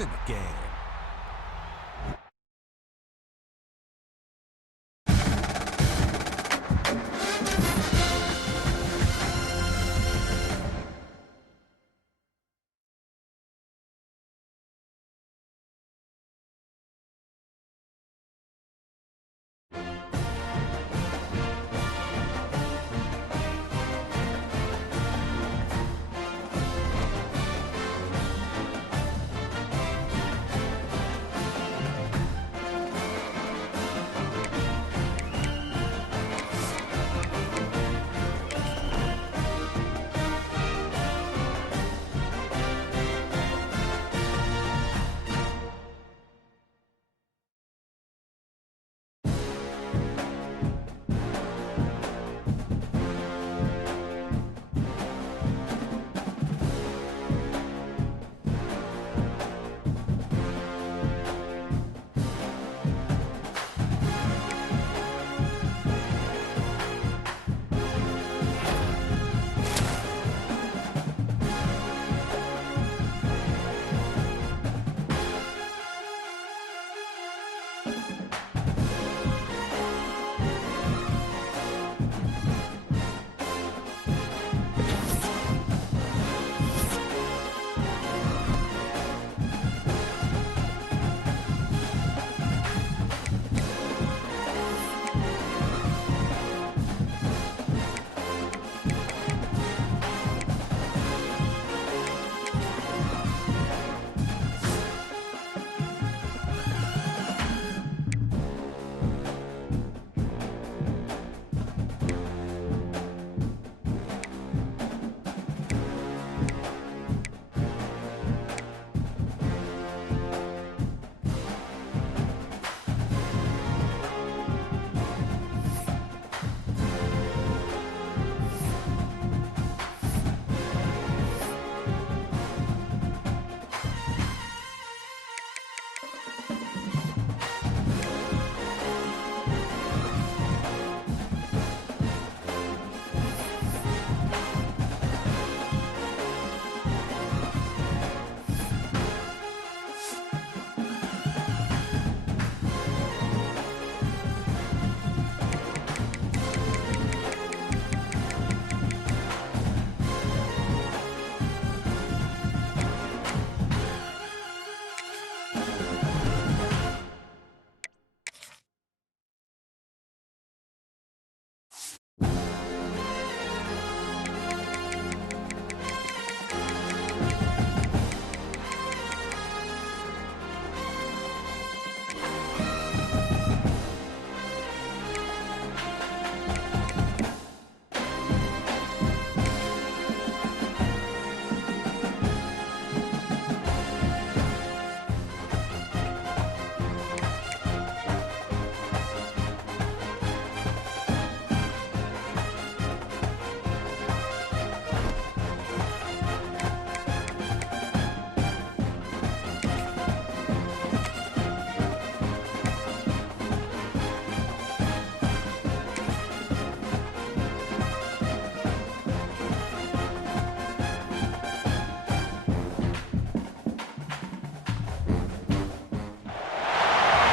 points in the game.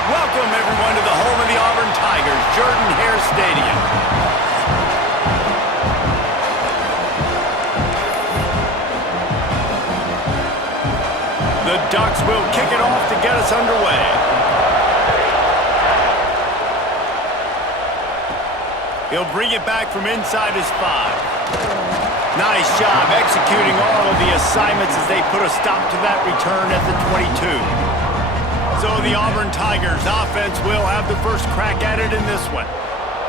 Welcome, everyone, to the home of the Auburn Tigers, Jordan-Hare Stadium. The Ducks will kick it off to get us underway. He'll bring it back from inside his 5. Nice job executing all of the assignments as they put a stop to that return at the 22. So the Auburn Tigers offense will have the first crack at it in this one.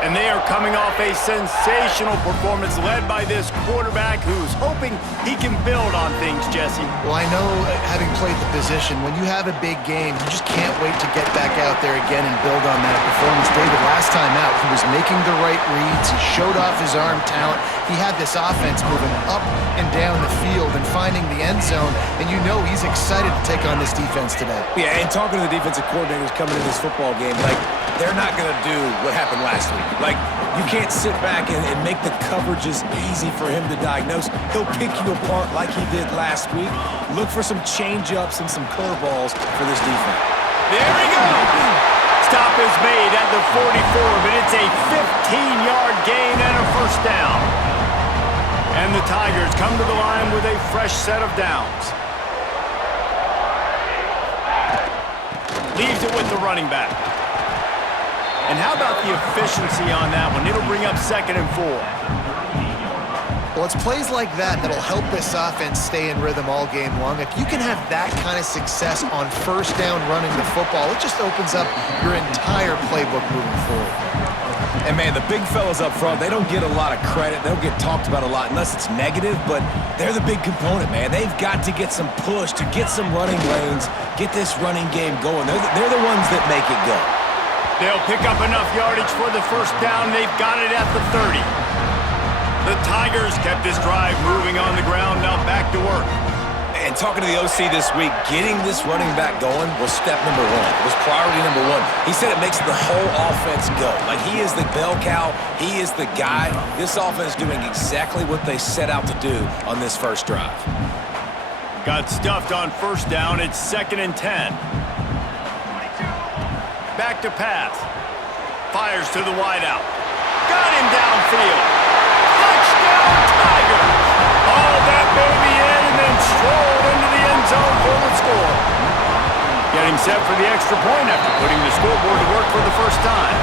And they are coming off a sensational performance led by this quarterback who's hoping he can build on things, Jesse. Well, I know, having played the position, when you have a big game, you just can't wait to get back out there again and build on that performance. David, last time out, he was making the right reads. He showed off his arm talent. He had this offense moving up and down the field and finding the end zone, and you know he's excited to take on this defense today. Yeah, and talking to the defensive coordinators coming into this football game, like, they're not going to do what happened last week. Like, you can't sit back and make the coverages easy for him to diagnose. He'll pick you apart like he did last week. Look for some change-ups and some curveballs for this defense. There he goes! Stop is made at the 44, but it's a 15-yard gain and a first down. And the Tigers come to the line with a fresh set of downs. Leaves it with the running back. And how about the efficiency on that one? It'll bring up 2nd and 4. Well, it's plays like that that'll help this offense stay in rhythm all game long. If you can have that kind of success on first down running the football, it just opens up your entire playbook moving forward. And, man, the big fellas up front, they don't get a lot of credit. They don't get talked about a lot unless it's negative, but they're the big component, man. They've got to get some push, to get some running lanes, get this running game going. They're the ones that make it go. They'll pick up enough yardage for the first down. They've got it at the 30. The Tigers kept this drive moving on the ground, now back to work. And talking to the OC this week, getting this running back going was step number one. It was priority number one. He said it makes the whole offense go. Like, he is the bell cow. He is the guy. This offense is doing exactly what they set out to do on this first drive. Got stuffed on first down. It's 2nd and 10. Back to pass. Fires to the wideout. Got him downfield. Touchdown, Tigers! Hauled that baby in and then strolled into the end zone for the score. Getting set for the extra point after putting the scoreboard to work for the first time.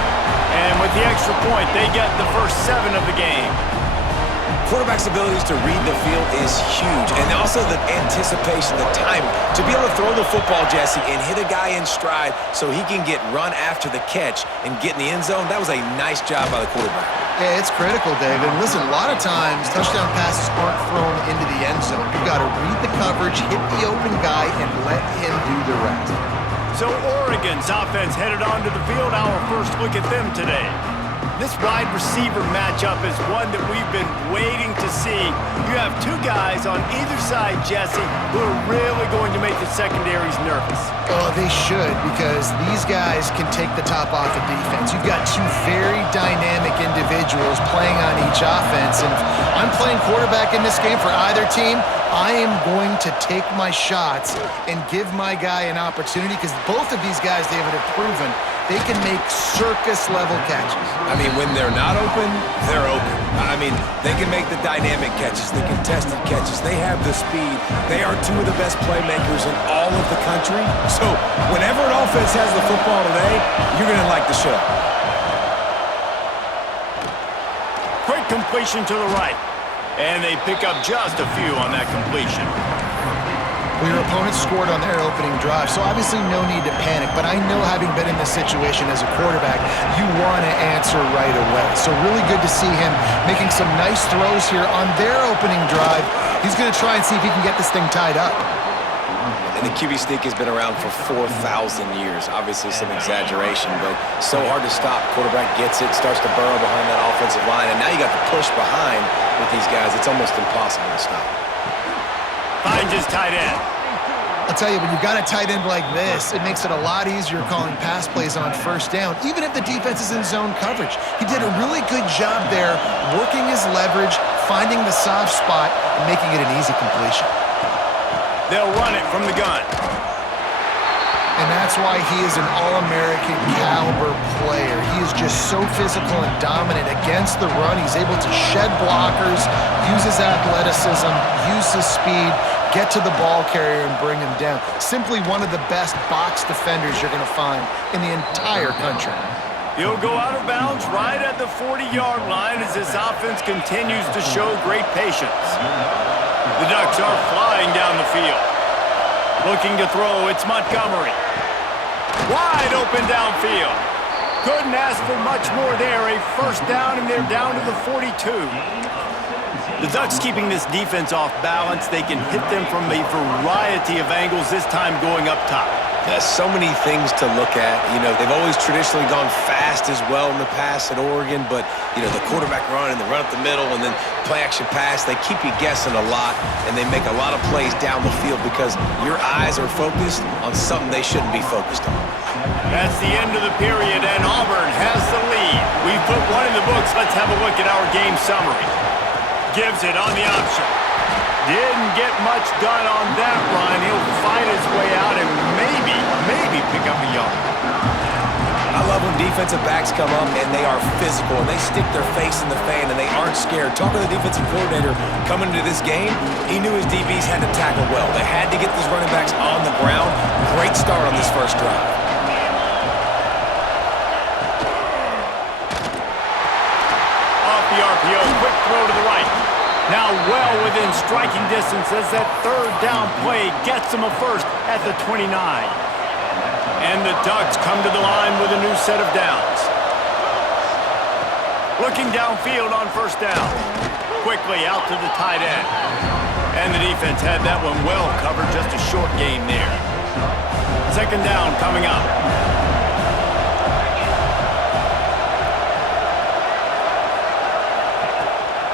And with the extra point, they get the first 7 of the game. Quarterback's abilities to read the field is huge, and also the anticipation, the timing. To be able to throw the football, Jesse, and hit a guy in stride so he can get run after the catch and get in the end zone, that was a nice job by the quarterback. Yeah, it's critical, David. Listen, a lot of times touchdown passes aren't thrown into the end zone. You've got to read the coverage, hit the open guy, and let him do the rest. So Oregon's offense headed onto the field. Our first look at them today. This wide receiver matchup is one that we've been waiting to see. You have 2 guys on either side, Jesse, who are really going to make the secondaries nervous. Oh, they should, because these guys can take the top off of defense. You've got 2 very dynamic individuals playing on each offense, and if I'm playing quarterback in this game for either team, I am going to take my shots and give my guy an opportunity, because both of these guys, David, have proven they can make circus-level catches. I mean, when they're not open, they're open. I mean, they can make the dynamic catches, the contested catches. They have the speed. They are 2 of the best playmakers in all of the country. So whenever an offense has the football today, you're going to like the show. Quick completion to the right. And they pick up just a few on that completion. Well, your opponent scored on their opening drive, so obviously no need to panic. But I know, having been in this situation as a quarterback, you want to answer right away. So really good to see him making some nice throws here on their opening drive. He's going to try and see if he can get this thing tied up. And the QB sneak has been around for 4,000 years. Obviously some exaggeration, but so hard to stop. Quarterback gets it, starts to burrow behind that offensive line, and now you got the push behind with these guys. It's almost impossible to stop. Finds his tight end. I'll tell you, when you've got a tight end like this, it makes it a lot easier calling pass plays on first down, even if the defense is in zone coverage. He did a really good job there, working his leverage, finding the soft spot, and making it an easy completion. They'll run it from the gun. And that's why he is an All-American caliber player. He is just so physical and dominant against the run. He's able to shed blockers, use his athleticism, use his speed, get to the ball carrier and bring him down. Simply one of the best box defenders you're going to find in the entire country. He'll go out of bounds right at the 40-yard line as this offense continues to show great patience. The Ducks are flying down the field. Looking to throw, it's Montgomery. Wide open downfield. Couldn't ask for much more there. A first down, and they're down to the 42. The Ducks keeping this defense off balance. They can hit them from a variety of angles, this time going up top. So many things to look at. You know, they've always traditionally gone fast as well in the past at Oregon, but, you know, the quarterback run and the run up the middle and then play-action pass, they keep you guessing a lot, and they make a lot of plays down the field because your eyes are focused on something they shouldn't be focused on. That's the end of the period, and Auburn has the lead. We've put one in the books. Let's have a look at our game summary. Gives it on the option. Didn't get much done on that run. He'll fight his way out and maybe pick up a yard. I love when defensive backs come up and they are physical and they stick their face in the fan and they aren't scared. Talking to the defensive coordinator coming into this game, he knew his DBs had to tackle well. They had to get these running backs on the ground. Great start on this first drive. Off the RPO, quick throw to the right. Now well within striking distance as that third down play gets him a first at the 29. And the Ducks come to the line with a new set of downs. Looking downfield on first down. Quickly out to the tight end. And the defense had that one well covered, just a short gain there. Second down coming up.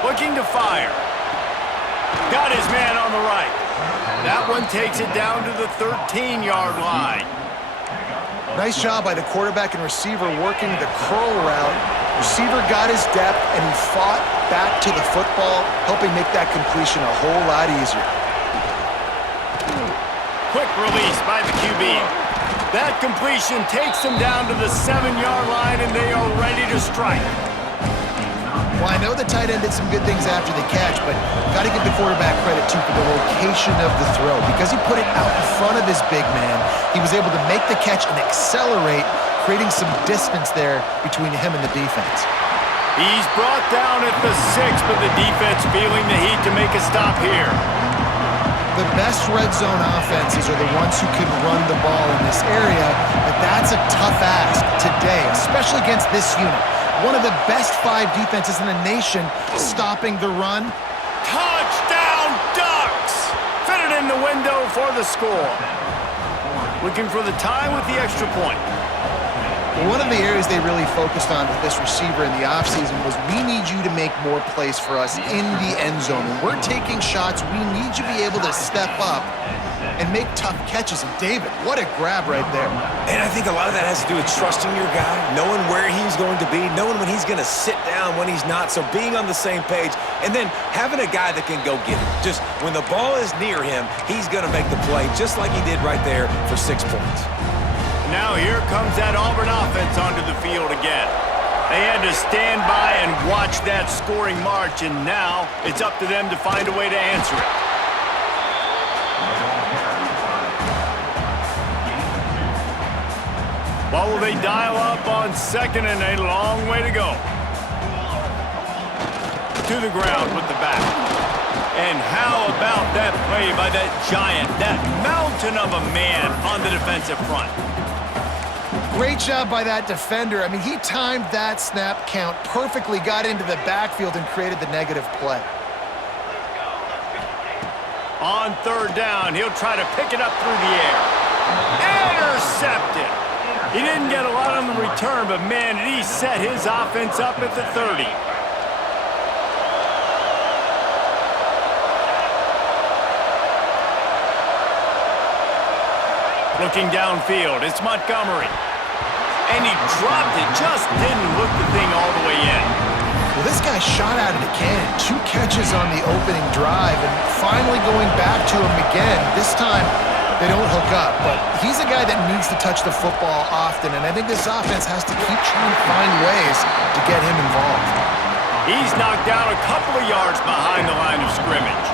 Looking to fire. Got his man on the right. That one takes it down to the 13-yard line. Nice job by the quarterback and receiver working the curl route. Receiver got his depth, and he fought back to the football, helping make that completion a whole lot easier. Quick release by the QB. That completion takes them down to the 7-yard line, and they are ready to strike. Well, I know the tight end did some good things after the catch, but got to give the quarterback credit, too, for the location of the throw. Because he put it out in front of his big man, he was able to make the catch and accelerate, creating some distance there between him and the defense. He's brought down at the 6, but the defense feeling the heat to make a stop here. The best red zone offenses are the ones who can run the ball in this area, but that's a tough ask today, especially against this unit. One of the best 5 defenses in the nation stopping the run. Touchdown, Ducks! Fit it in the window for the score. Looking for the tie with the extra point. One of the areas they really focused on with this receiver in the offseason was, we need you to make more plays for us in the end zone. When we're taking shots, we need you to be able to step up and make tough catches. And David, what a grab right there. And I think a lot of that has to do with trusting your guy, knowing where he's going to be, knowing when he's going to sit down, when he's not, so being on the same page, and then having a guy that can go get it. Just when the ball is near him, he's going to make the play, just like he did right there for 6 points. Now here comes that Auburn offense onto the field again. They had to stand by and watch that scoring march, and now it's up to them to find a way to answer it. What will they dial up on second and a long way to go? To the ground with the back. And how about that play by that giant, that mountain of a man on the defensive front? Great job by that defender. I mean, he timed that snap count perfectly, got into the backfield and created the negative play. On third down, he'll try to pick it up through the air. Intercepted. He didn't get a lot on the return, but man, did he set his offense up at the 30. Looking downfield, it's Montgomery. And he dropped it, just didn't look the thing all the way in. Well, this guy shot out of the cannon. 2 catches on the opening drive, and finally going back to him again. This time, they don't hook up, but he's a guy that needs to touch the football often, and I think this offense has to keep trying to find ways to get him involved. He's knocked down a couple of yards behind the line of scrimmage.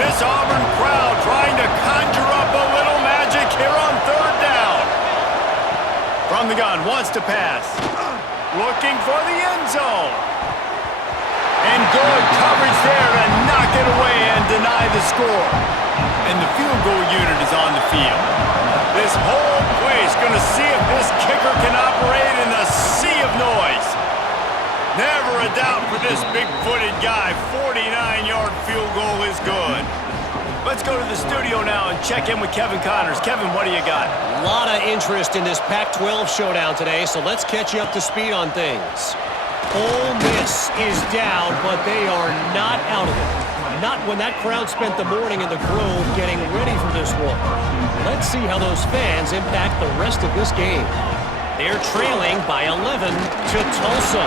This Auburn crowd trying to conjure up a little magic here on third down. From the gun, wants to pass. Looking for the end zone. And good coverage there to knock it away and deny the score. And the field goal unit is on the field. This whole place going to see if this kicker can operate in the sea of noise. Never a doubt for this big-footed guy. 49-yard field goal is good. Let's go to the studio now and check in with Kevin Connors. Kevin, what do you got? A lot of interest in this Pac-12 showdown today, so let's catch you up to speed on things. Ole Miss is down, but they are not out of it. Not when that crowd spent the morning in the Grove getting ready for this one. Let's see how those fans impact the rest of this game. They're trailing by 11 to Tulsa.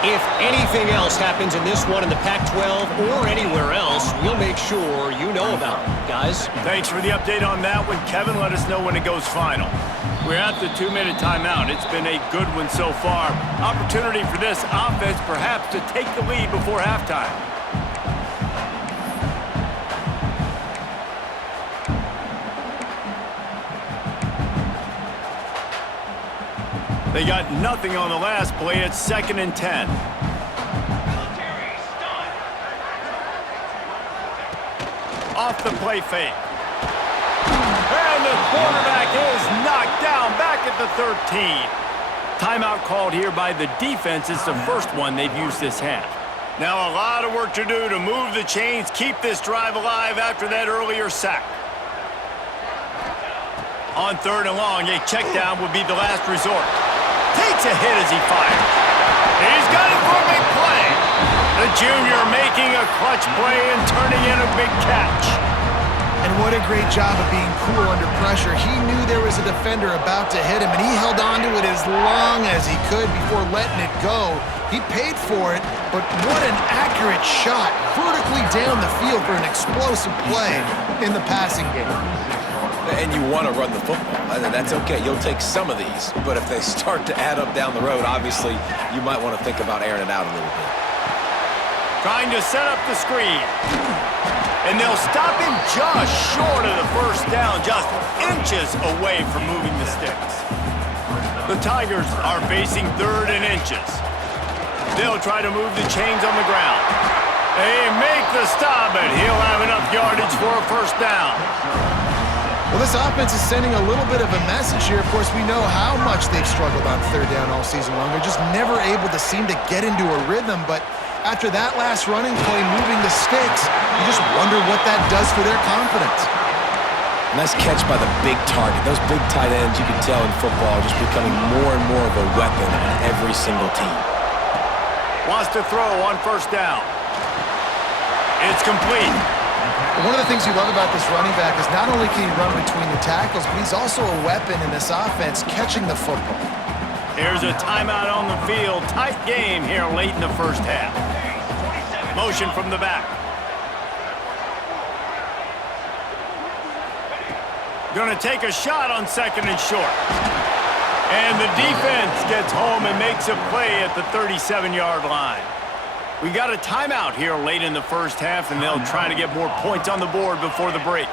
If anything else happens in this one in the Pac-12 or anywhere else, we'll make sure you know about it, guys. Thanks for the update on that one, Kevin. Let us know when it goes final. We're at the 2-minute timeout. It's been a good one so far. Opportunity for this offense perhaps to take the lead before halftime. They got nothing on the last play. It's 2nd and 10. Off the play fake. And the quarterback is knocked down back at the 13. Timeout called here by the defense. It's the first one they've used this half. Now a lot of work to do to move the chains, keep this drive alive after that earlier sack. On 3rd and long, a check down would be the last resort. Takes a hit as he fires. He's got it for a big play. The junior making a clutch play and turning in a big catch. And what a great job of being cool under pressure. He knew there was a defender about to hit him, and he held on to it as long as he could before letting it go. He paid for it, but what an accurate shot vertically down the field for an explosive play in the passing game. And you want to run the football. That's okay. You'll take some of these. But if they start to add up down the road, obviously, you might want to think about airing it out a little bit. Trying to set up the screen. And they'll stop him just short of the first down, just inches away from moving the sticks. The Tigers are facing 3rd and inches. They'll try to move the chains on the ground. They make the stop, and he'll have enough yardage for a first down. Well, this offense is sending a little bit of a message here. Of course, we know how much they've struggled on 3rd down all season long. They're just never able to seem to get into a rhythm. But after that last running play, moving the sticks, you just wonder what that does for their confidence. Nice catch by the big target. Those big tight ends, you can tell in football, are just becoming more and more of a weapon on every single team. Wants to throw on 1st down. It's complete. One of the things you love about this running back is not only can he run between the tackles, but he's also a weapon in this offense catching the football. Here's a timeout on the field. Tight game here late in the first half. Motion from the back. Going to take a shot on 2nd and short. And the defense gets home and makes a play at the 37-yard line. We got a timeout here late in the first half, and they'll try to get more points on the board before the break.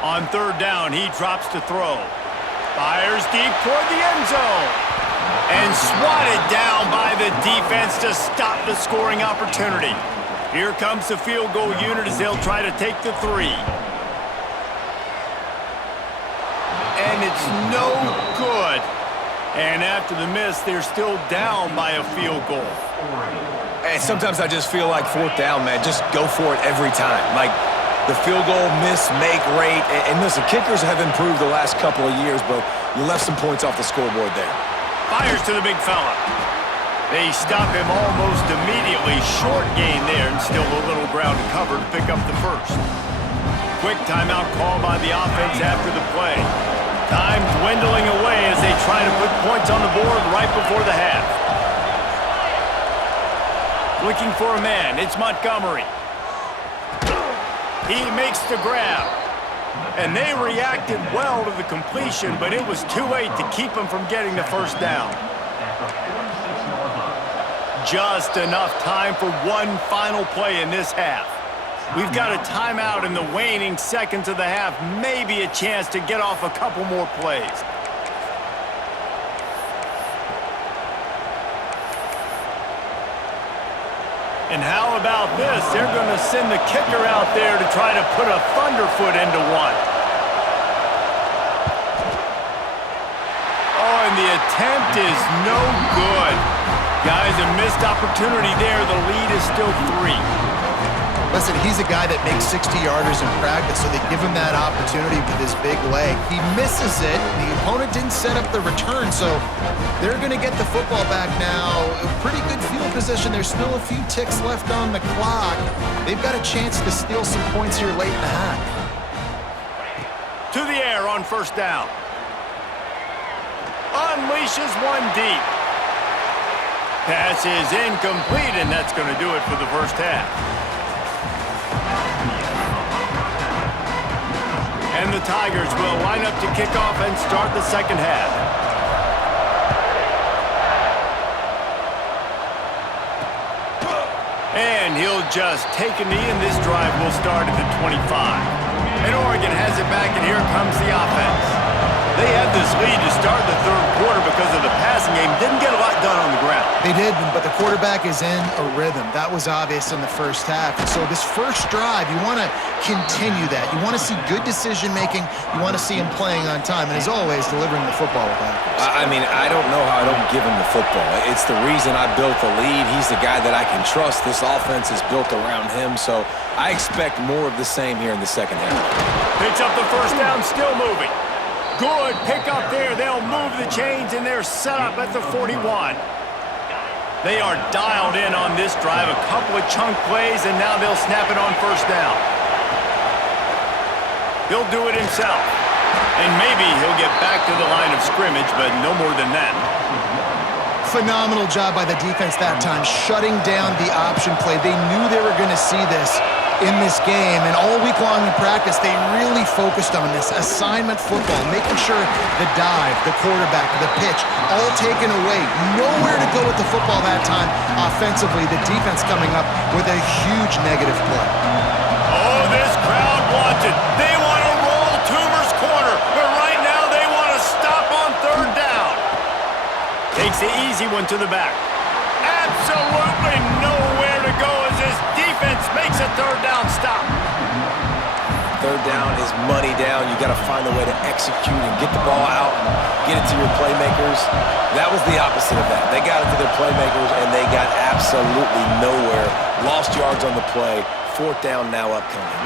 On 3rd down, he drops to throw. Fires deep toward the end zone. And swatted down by the defense to stop the scoring opportunity. Here comes the field goal unit as they'll try to take the 3. And it's no good. And after the miss, they're still down by a field goal. And sometimes I just feel like 4th down, man, just go for it every time. Like the field goal miss-make rate. And listen, kickers have improved the last couple of years, but you left some points off the scoreboard there. Fires to the big fella. They stop him almost immediately. Short gain there and still a little ground to cover to pick up the first. Quick timeout call by the offense after the play. Time dwindling away as they try to put points on the board right before the half. Looking for a man, it's Montgomery. He makes the grab. And they reacted well to the completion, but it was too late to keep him from getting the first down. Just enough time for one final play in this half. We've got a timeout in the waning seconds of the half. Maybe a chance to get off a couple more plays. And how about this? They're going to send the kicker out there to try to put a thunderfoot into one. Oh, and the attempt is no good. Guys, a missed opportunity there. The lead is still 3. Listen, he's a guy that makes 60-yarders in practice, so they give him that opportunity with his big leg. He misses it. The opponent didn't set up the return, so they're going to get the football back now. A pretty good field position. There's still a few ticks left on the clock. They've got a chance to steal some points here late in the half. To the air on first down. Unleashes one deep. Pass is incomplete, and that's going to do it for the first half. And the Tigers will line up to kick off and start the second half. And he'll just take a knee, and this drive will start at the 25. And Oregon has it back, and here comes the offense. They had this lead to start the third quarter because of the passing game. Didn't get a lot done on the ground. They did, but the quarterback is in a rhythm. That was obvious in the first half. And so this first drive, you want to continue that. You want to see good decision-making. You want to see him playing on time. And as always, delivering the football with accuracy. I mean, I don't know how I don't give him the football. It's the reason I built the lead. He's the guy that I can trust. This offense is built around him, so I expect more of the same here in the second half. Picks up the first down, still moving. Good pick up there. They'll move the chains, and they're set up at the 41. They are dialed in on this drive. A couple of chunk plays, and now they'll snap it on first down. He'll do it himself. And maybe he'll get back to the line of scrimmage, but no more than that. Phenomenal job by the defense that time, shutting down the option play. They knew they were going to see this in this game, and all week long in practice, they really focused on this assignment football, making sure the dive, the quarterback, the pitch, all taken away. Nowhere to go with the football that time offensively. The defense coming up with a huge negative play. Oh, this crowd wants it. They want to roll Toomer's corner, but right now they want to stop on third down. Takes the easy one to the back. Absolutely nowhere to go as this defense makes a third down stop. Third down is money down. You got to find a way to execute and get the ball out and get it to your playmakers. That was the opposite of that. They got it to their playmakers, and they got absolutely nowhere. Lost yards on the play. Fourth down now upcoming.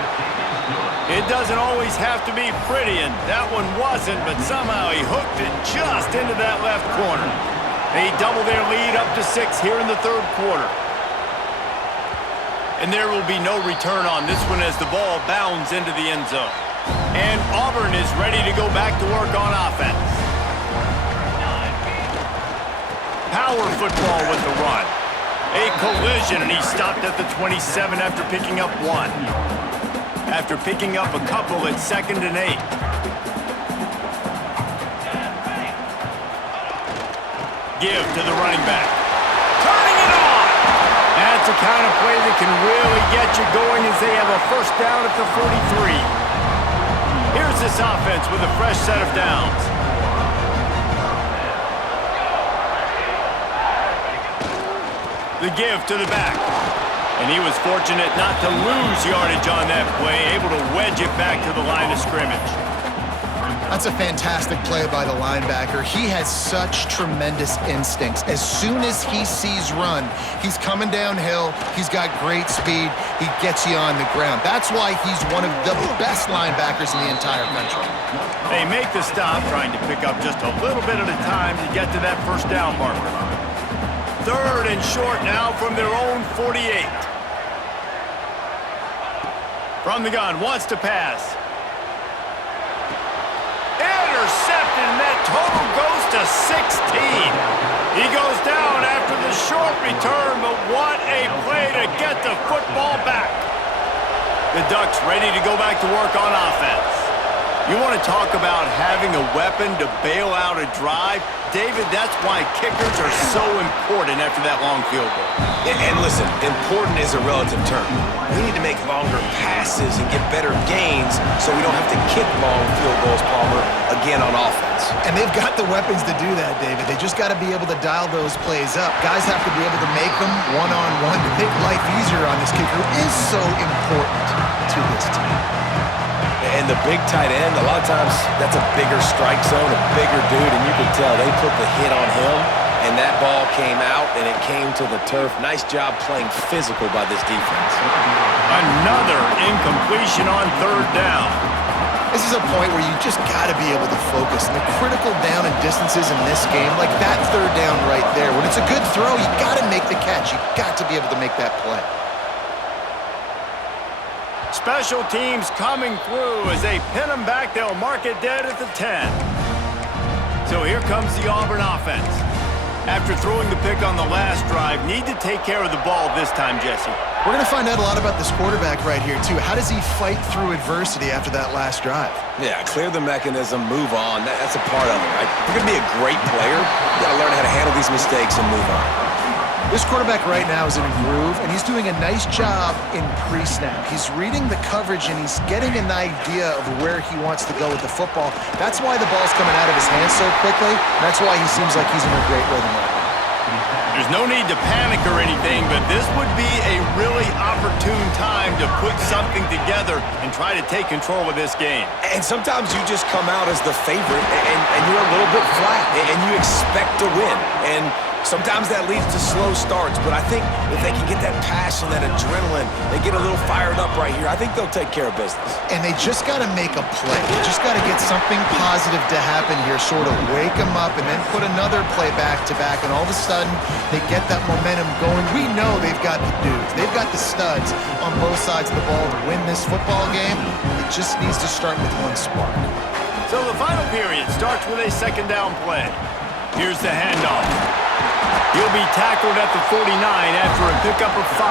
It doesn't always have to be pretty, and that one wasn't, but somehow he hooked it just into that left corner. They double their lead up to 6 here in the third quarter. And there will be no return on this one as the ball bounds into the end zone. And Auburn is ready to go back to work on offense. Power football with the run. A collision, and he stopped at the 27 after picking up 1. After picking up a couple at 2nd and 8. Give to the running back. Turning it on! That's the kind of play that can really get you going as they have a first down at the 43. Here's this offense with a fresh set of downs. The give to the back. And he was fortunate not to lose yardage on that play, able to wedge it back to the line of scrimmage. That's a fantastic play by the linebacker. He has such tremendous instincts. As soon as he sees run, he's coming downhill. He's got great speed. He gets you on the ground. That's why he's one of the best linebackers in the entire country. They make the stop, trying to pick up just a little bit at a time to get to that first down marker. Third and short now from their own 48. From the gun, wants to pass. Intercepted, and that total goes to 16. He goes down after the short return, but what a play to get the football back. The Ducks ready to go back to work on offense. You want to talk about having a weapon to bail out a drive? David, that's why kickers are so important after that long field goal. And listen, important is a relative term. We need to make longer passes and get better gains so we don't have to kick long field goals, Palmer, again on offense. And they've got the weapons to do that, David. They just got to be able to dial those plays up. Guys have to be able to make them one-on-one to make life easier on this kicker, who is so important to this team. And the big tight end, a lot of times that's a bigger strike zone, a bigger dude, and you can tell they put the hit on him, and that ball came out, and it came to the turf. Nice job playing physical by this defense. Another incompletion on third down. This is a point where you just got to be able to focus. And the critical down and distances in this game, like that third down right there, when it's a good throw, you got to make the catch. You got to be able to make that play. Special teams coming through as they pin them back. They'll mark it dead at the 10. So here comes the Auburn offense. After throwing the pick on the last drive, need to take care of the ball this time, Jesse. We're going to find out a lot about this quarterback right here, too. How does he fight through adversity after that last drive? Yeah, clear the mechanism, move on. That's a part of it, right? If you're going to be a great player, you got to learn how to handle these mistakes and move on. This quarterback right now is in a groove, and he's doing a nice job in pre-snap. He's reading the coverage, and he's getting an idea of where he wants to go with the football. That's why the ball's coming out of his hands so quickly. That's why he seems like he's in a great rhythm right now. There's no need to panic or anything, but this would be a really opportune time to put something together and try to take control of this game. And sometimes you just come out as the favorite, and you're a little bit flat, and you expect to win. And sometimes that leads to slow starts, but I think if they can get that passion, that adrenaline, they get a little fired up right here, I think they'll take care of business. And they just got to make a play. They just got to get something positive to happen here, sort of wake them up, and then put another play back-to-back, and all of a sudden they get that momentum going. We know they've got the dudes. They've got the studs on both sides of the ball to win this football game. It just needs to start with one spark. So the final period starts with a second down play. Here's the handoff. He'll be tackled at the 49 after a pickup of 5.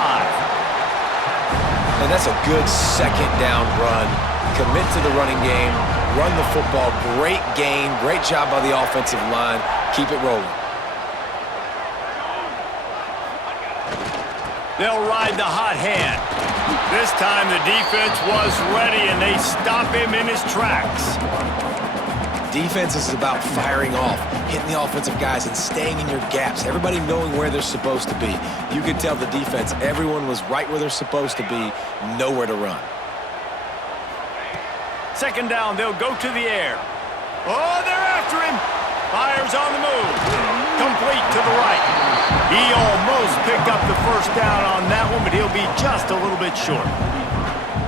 And that's a good second down run. Commit to the running game, run the football. Great gain, great job by the offensive line. Keep it rolling. They'll ride the hot hand. This time the defense was ready, and they stop him in his tracks. Defense is about firing off, hitting the offensive guys and staying in your gaps. Everybody knowing where they're supposed to be. You could tell the defense, everyone was right where they're supposed to be, nowhere to run. Second down, they'll go to the air. Oh, they're after him. Fires on the move. Complete to the right. He almost picked up the first down on that one, but he'll be just a little bit short.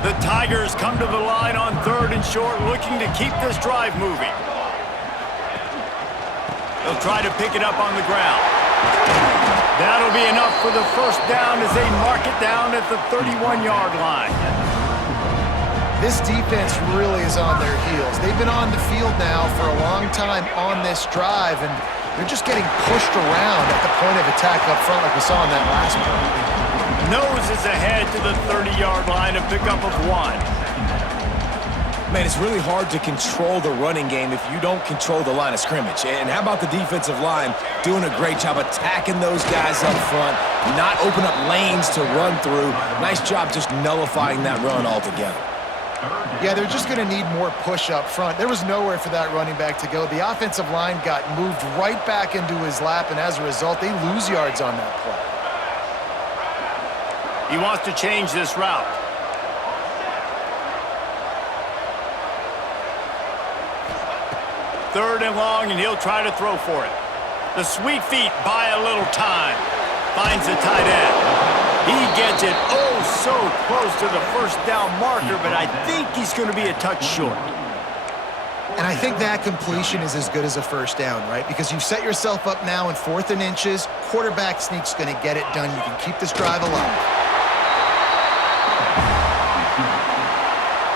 The Tigers come to the line on 3rd and short, looking to keep this drive moving. They'll try to pick it up on the ground. That'll be enough for the first down as they mark it down at the 31-yard line. This defense really is on their heels. They've been on the field now for a long time on this drive, and they're just getting pushed around at the point of attack up front like we saw in that last one. Noses ahead to the 30-yard line, a pickup of 1. Man, it's really hard to control the running game if you don't control the line of scrimmage. And how about the defensive line doing a great job attacking those guys up front, not open up lanes to run through. Nice job just nullifying that run altogether. Yeah, they're just going to need more push up front. There was nowhere for that running back to go. The offensive line got moved right back into his lap, and as a result, they lose yards on that play. He wants to change this route. Third and long, and he'll try to throw for it. The sweet feet buy a little time. Finds the tight end. He gets it oh so close to the first down marker, but I think he's going to be a touch short. And I think that completion is as good as a first down, right? Because you've set yourself up now in 4th and inches. Quarterback sneak's going to get it done. You can keep this drive alive.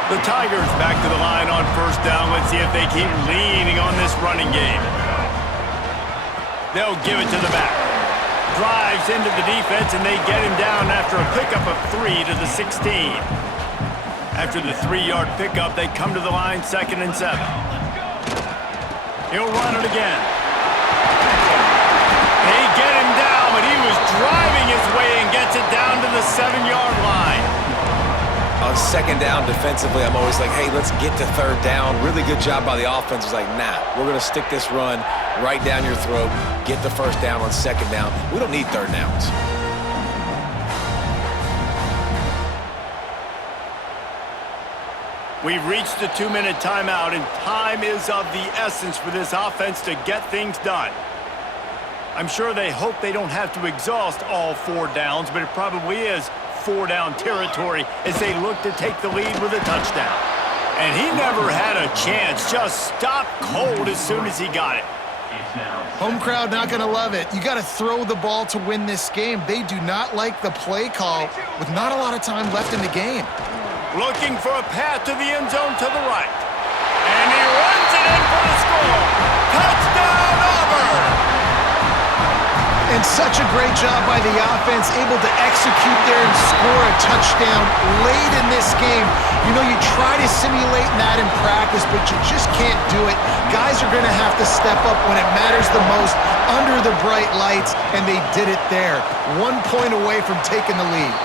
The Tigers back to the line on first down. Let's see if they keep leaning on this running game. They'll give it to the back. Drives into the defense, and they get him down after a pickup of 3 to the 16. After the 3-yard pickup, they come to the line 2nd and 7. He'll run it again. They get him down, but he was driving his way and gets it down to the 7-yard line. On second down defensively, I'm always like, hey, let's get to third down. Really good job by the offense. It's like, nah, we're going to stick this run right down your throat, get the first down on second down. We don't need third downs. We've reached the 2-minute timeout, and time is of the essence for this offense to get things done. I'm sure they hope they don't have to exhaust all 4 downs, but it probably is 4-down territory as they look to take the lead with a touchdown. And he never had a chance. Just stopped cold as soon as he got it. Home crowd not going to love it. You got to throw the ball to win this game. They do not like the play call with not a lot of time left in the game. Looking for a path to the end zone to the right. And he runs it in for the score. Touchdown, Auburn! And such a great job by the offense, able to execute there and score a touchdown late in this game. You know, you try to simulate that in practice, but you just can't do it. Guys are going to have to step up when it matters the most under the bright lights, and they did it there. 1 point away from taking the lead.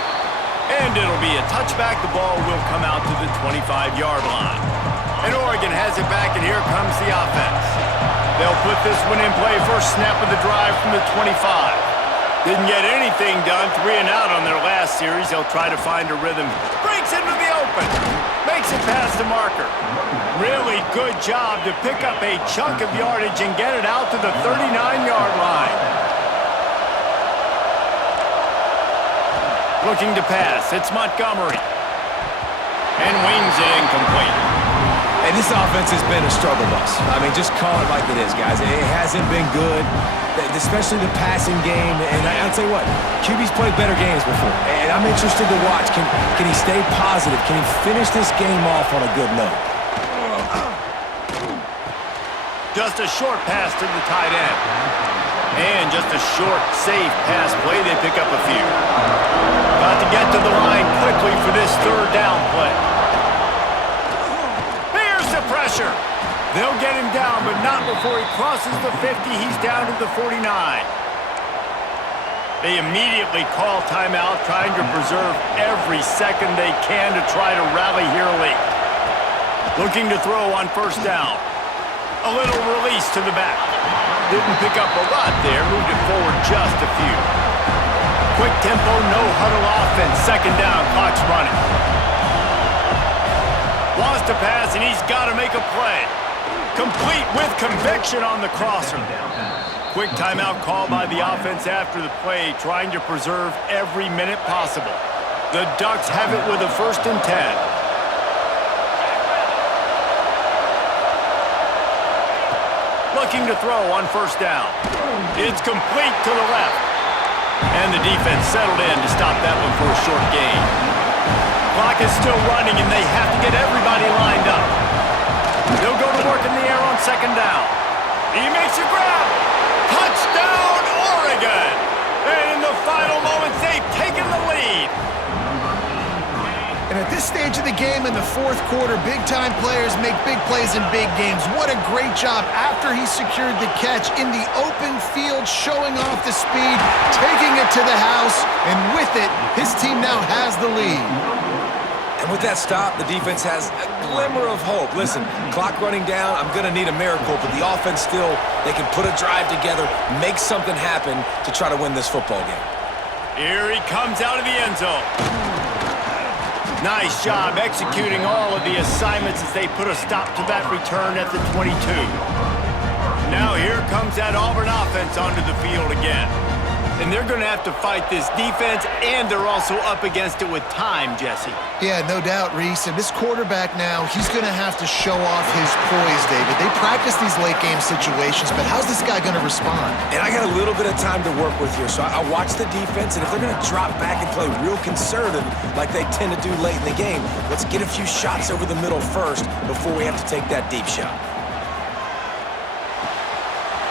And it'll be a touchback. The ball will come out to the 25-yard line. And Oregon has it back, and here comes the offense. They'll put this one in play. First snap of the drive from the 25. Didn't get anything done. 3 and out on their last series. They'll try to find a rhythm. Breaks into the open. Makes it past the marker. Really good job to pick up a chunk of yardage and get it out to the 39-yard line. Looking to pass. It's Montgomery. And wings it incomplete. Hey, this offense has been a struggle bus. I mean, just call it like it is, guys. It hasn't been good, especially the passing game. And I'll tell you what, QB's played better games before. And I'm interested to watch. Can he stay positive? Can he finish this game off on a good note? Just a short pass to the tight end. And just a short, safe pass play. They pick up a few. Got to get to the line quickly for this third down play. Pressure. They'll get him down, but not before he crosses the 50. He's down to the 49. They immediately call timeout, trying to preserve every second they can to try to rally here late. Looking to throw on first down. A little release to the back. Didn't pick up a lot there, moved it forward just a few. Quick tempo, no huddle offense. Second down, clock's running. Wants to pass, and he's got to make a play. Complete with conviction on the crosser. Quick timeout call by the offense after the play, trying to preserve every minute possible. The Ducks have it with a 1st and 10. Looking to throw on first down. It's complete to the left. And the defense settled in to stop that one for a short gain. Clock is still running, and they have to get everybody lined up. They'll go to work in the air on second down. He makes a grab. Touchdown, Oregon! And in the final moments, they've taken the lead. And at this stage of the game in the 4th quarter, big-time players make big plays in big games. What a great job after he secured the catch in the open field, showing off the speed, taking it to the house, and with it, his team now has the lead. And with that stop, the defense has a glimmer of hope. Listen, clock running down, I'm going to need a miracle, but the offense still, they can put a drive together, make something happen to try to win this football game. Here he comes out of the end zone. Nice job executing all of the assignments as they put a stop to that return at the 22. Now here comes that Auburn offense onto the field again. And they're going to have to fight this defense, and they're also up against it with time, Jesse. Yeah, no doubt, Reese. And this quarterback now, he's going to have to show off his poise, David. They practice these late-game situations, but how's this guy going to respond? And I got a little bit of time to work with here, so I watch the defense, and if they're going to drop back and play real conservative like they tend to do late in the game, let's get a few shots over the middle first before we have to take that deep shot.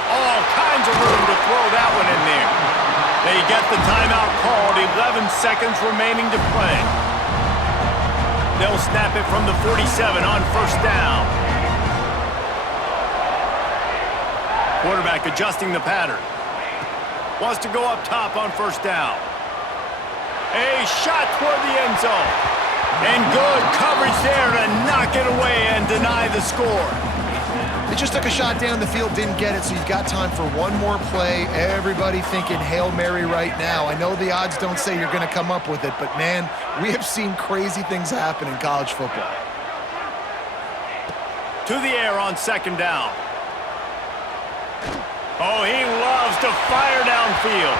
All kinds of room to throw that one in there. They get the timeout called, 11 seconds remaining to play. They'll snap it from the 47 on first down. Quarterback adjusting the pattern. Wants to go up top on first down. A shot toward the end zone. And good coverage there to knock it away and deny the score. They just took a shot down the field, didn't get it, so you've got time for one more play. Everybody thinking Hail Mary right now. I know the odds don't say you're going to come up with it, but, man, we have seen crazy things happen in college football. To the air on second down. Oh, he loves to fire downfield.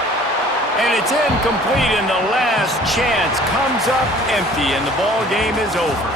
And it's incomplete, and the last chance comes up empty, and the ball game is over.